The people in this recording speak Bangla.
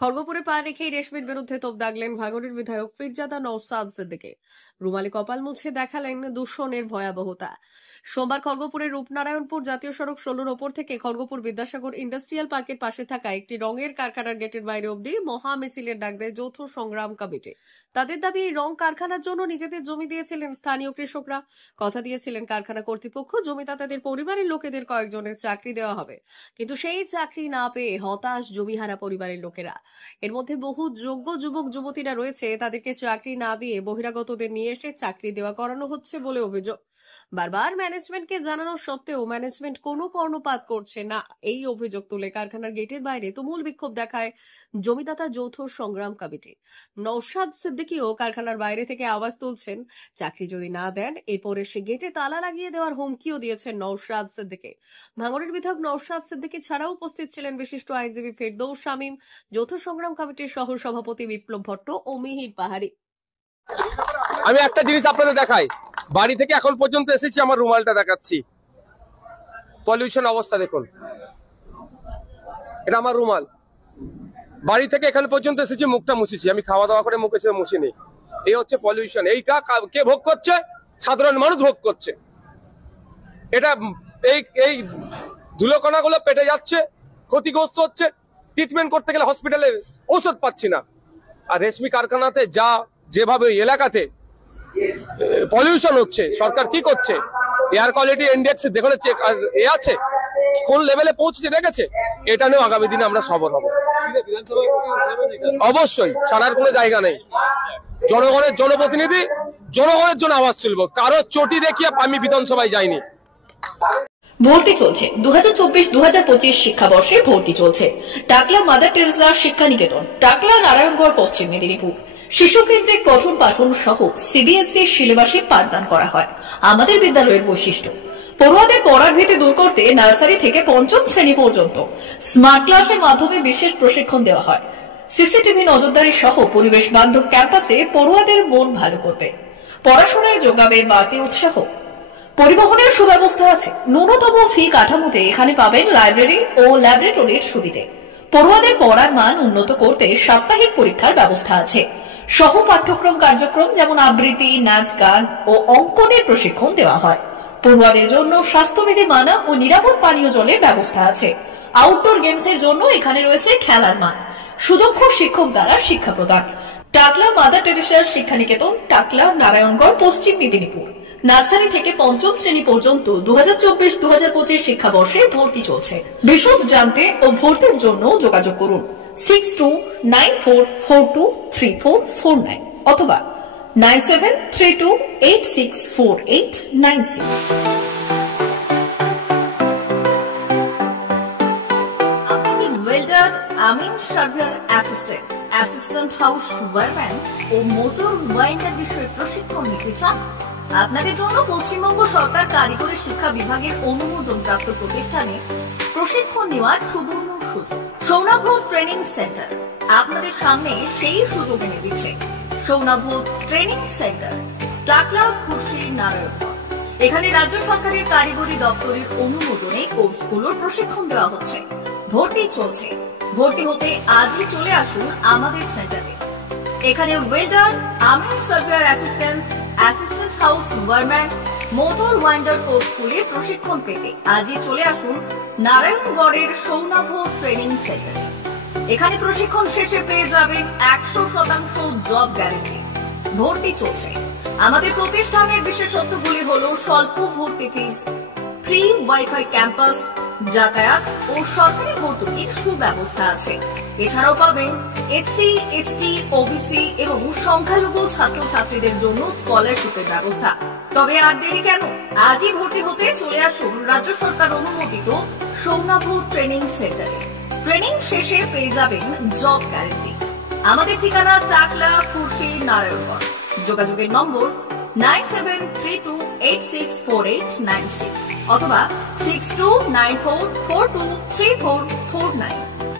খড়গপুরে পা রেখেই রেশমির বিরুদ্ধে তোপ দাগলেন ভাঙড়ের বিধায়ক পীরজাদা নওশাদ সিদ্দিকী। রুমালি কপাল মুছে দেখালেন দূষণের ভয়াবহতা। সোমবার খড়গপুরের রূপনারায়ণপুর জাতীয় সড়ক 16-র ওপর থেকে খড়গপুর বিদ্যাসাগর ইন্ডাস্ট্রিয়াল পার্কের পাশে থাকা একটি রঙের কারখানার গেটের বাইরে অবধি মহা মিছিলের ডাক দেয় যৌথ সংগ্রাম কমিটি। তাদের দাবি, এই রং কারখানার জন্য নিজেদের জমি দিয়েছিলেন স্থানীয় কৃষকরা। কথা দিয়েছিলেন কারখানা কর্তৃপক্ষ জমিদাতাদের পরিবারের লোকেদের কয়েকজনের চাকরি দেওয়া হবে, কিন্তু সেই চাকরি না পেয়ে হতাশ জমিহারা পরিবারের লোকেরা। এর মধ্যে বহু যোগ্য যুবক যুবতীরা রয়েছে, তাদেরকে চাকরি না দিয়ে বহিরাগতদের নিয়ে এসে চাকরি দেওয়া করানো হচ্ছে বলে অভিযোগ। বারবার ম্যানেজমেন্টকে জানানো সত্ত্বেও ম্যানেজমেন্ট কোনো কর্ণপাত করছে না। এই অভিযোগ তুলে কারখানার গেটের বাইরে তুমুল বিক্ষোভ দেখায় জমিদাতা যৌথ সংগ্রাম কমিটি। নওশাদ সিদ্দিকীও কারখানার বাইরে থেকে আওয়াজ তুলছেন, চাকরি যদি না দেন এরপরে সে গেটে তালা লাগিয়ে দেওয়ার হুমকিও দিয়েছেন নওশাদ সিদ্দিকী। ভাঙড়ের বিধায়ক নওশাদ সিদ্দিকী ছাড়াও উপস্থিত ছিলেন বিশিষ্ট আইনজীবী ফেরদৌস শামীম, যৌথ সংগ্রাম কমিটির সহ সভাপতি বিপ্লব ভট্ট ও মিহির পাহাড়ি। আমি একটা জিনিস আপনাদের দেখাই, বাড়ি থেকে এখন পর্যন্ত এসেছি, আমার রুমালটা দেখাচ্ছি, পলিউশন অবস্থা দেখুন, এটা আমার রুমাল। বাড়ি থেকে এখানে পর্যন্ত এসেছি, মুখটা মুছেছি, আমি খাওয়া দাওয়া করে মুখে মুছিনি। এই হচ্ছে পলিউশন। এইটা কে ভোগ করছে? সাধারণ মানুষ ভোগ করছে। এটা এই ধুলোকণাগুলো পেটে যাচ্ছে, ক্ষতিগ্রস্ত হচ্ছে, ট্রিটমেন্ট করতে গেলে হসপিটালে ঔষধ পাচ্ছি না। আর রেশমি কারখানাতে যেভাবে এলাকাতে পলিউশন হচ্ছে, সরকার কি করছে? এয়ার কোয়ালিটি ইন্ডেক্স দেখলে এ আছে, কোন লেভেলে পৌঁছেছে দেখেছে? এটা নিয়েও আগামী দিনে আমরা সফল হব। অবশ্যই, ছাড়ার কোনো জায়গা নেই। জনগণের জনপ্রতিনিধি, জনগণের জন্য আওয়াজ তুলব। কারো চটি দেখিয়ে আমি বিধানসভায় যাইনি। ভর্তি চলছে 2024-2025 শিক্ষাবর্ষে ভর্তি চলছে টাকলা মাদার টেরেসা শিক্ষা নিকেতন, টাকলা, নারায়ণগড়, পশ্চিম মেদিনীপুর। শিশু কেন্দ্রিক পঠন পাঠন সহ সিবিএসই সিলেবাসে পাঠদান করা হয়। আমাদের বিদ্যালয়ের বৈশিষ্ট্য, পড়ুয়াদের পড়ার ভীতি দূর করতে নার্সারি থেকে পঞ্চম শ্রেণী পর্যন্ত স্মার্ট ক্লাসের মাধ্যমে বিশেষ প্রশিক্ষণ দেওয়া হয়। সিসিটিভি নজরদারি সহ পরিবেশ বান্ধব ক্যাম্পাসে পড়ুয়াদের মন ভালো করবে, পড়াশোনায় যোগাবে বাড়তি উৎসাহ। পরিবহনের সুব্যবস্থা আছে। ন্যূনতম ফি কাঠামোতে এখানে পাবেন লাইব্রেরি ও ল্যাবরেটরির সুবিধে। পড়ুয়াদের পড়ার মান উন্নত করতে সাপ্তাহিক পরীক্ষার ব্যবস্থা আছে। সহ পাঠ্যক্রম কার্যক্রম যেমন আবৃত্তি, নাচ, গান ও অঙ্কনের প্রশিক্ষণ দেওয়া হয়। পড়ুয়াদের জন্য স্বাস্থ্যবিধি মানা ও নিরাপদ পানীয় জলের ব্যবস্থা আছে। আউটডোর গেমসের জন্য এখানে রয়েছে খেলার মাঠ। সুদক্ষ শিক্ষক দ্বারা শিক্ষা প্রদান। টাকলা মাদার টেরেসা শিক্ষা নিকেতন, টাকলা, নারায়ণগড়, পশ্চিম মেদিনীপুর। নার্সারি থেকে পঞ্চম শ্রেণী পর্যন্ত 2024-2025 শিক্ষাবর্ষে ভর্তি চলছে। বিশদ জানতে ও ভর্তির জন্য যোগাযোগ করুন 6294423449 অথবা 9732864896। আপনি ওয়েল্ডার, আমিন surveyor assistant, assistant house wireman ও মোটর ওয়াইন্ডার বিষয়ে প্রশিক্ষণ নিতে চান? আপনাদের জন্য পশ্চিমবঙ্গ সরকার কারিগরি শিক্ষা বিভাগের অনুমোদনপ্রাপ্ত প্রতিষ্ঠানে প্রশিক্ষণ নেওয়ার সুবর্ণ সুযোগ। সৌনাভ ট্রেনিং সেন্টার আপনাদের সামনে সেই সুযোগ এনে দিচ্ছে। সৌনাভ ট্রেনিং সেন্টার, টাকলা, খুশি, নারায়ণগড়। এখানে রাজ্য সরকারের কারিগরি দপ্তরের অনুমোদনে কোর্সগুলোর প্রশিক্ষণ দেওয়া হচ্ছে। ভর্তি চলছে। ভর্তি হতে আজই চলে আসুন আমাদের সেন্টারে। এখানে ওয়েল্ডার, আমিন surveyor assistant, assistant house wireman, motor winder কোর্সগুলি প্রশিক্ষণ পেতে আজই চলে আসুন নারায়ণগড়ের সৌনাভ ট্রেনিং সেন্টারে। এখানে প্রশিক্ষণ শেষে পেয়ে যাবেন 100% জব গ্যারেন্টি। ভর্তি চলছে। আমাদের প্রতিষ্ঠানের বিশেষত্বগুলি হল স্বল্প ভর্তি ফিস, ফ্রি ওয়াইফাই ক্যাম্পাস, যাতায়াত ও সরকারি ভর্তুকির সুব্যবস্থা আছে। এছাড়াও পাবেন এসসি, এসটি, ওবিসি এবং সংখ্যালঘু ছাত্রছাত্রীদের জন্য স্কলারশিপের ব্যবস্থা। তবে আর দেরি কেন? আজই ভর্তি হতে চলে আসুন রাজ্য সরকার অনুমোদিত সৌনাভ ট্রেনিং সেন্টারে। ট্রেনিং শেষে পেয়ে যাবেন জব গ্যারেন্টি। আমাদের ঠিকানা টাকলা, খুশি, নারায়ণগড়। যোগাযোগের নম্বর 9732864896 অথবা 6294423449।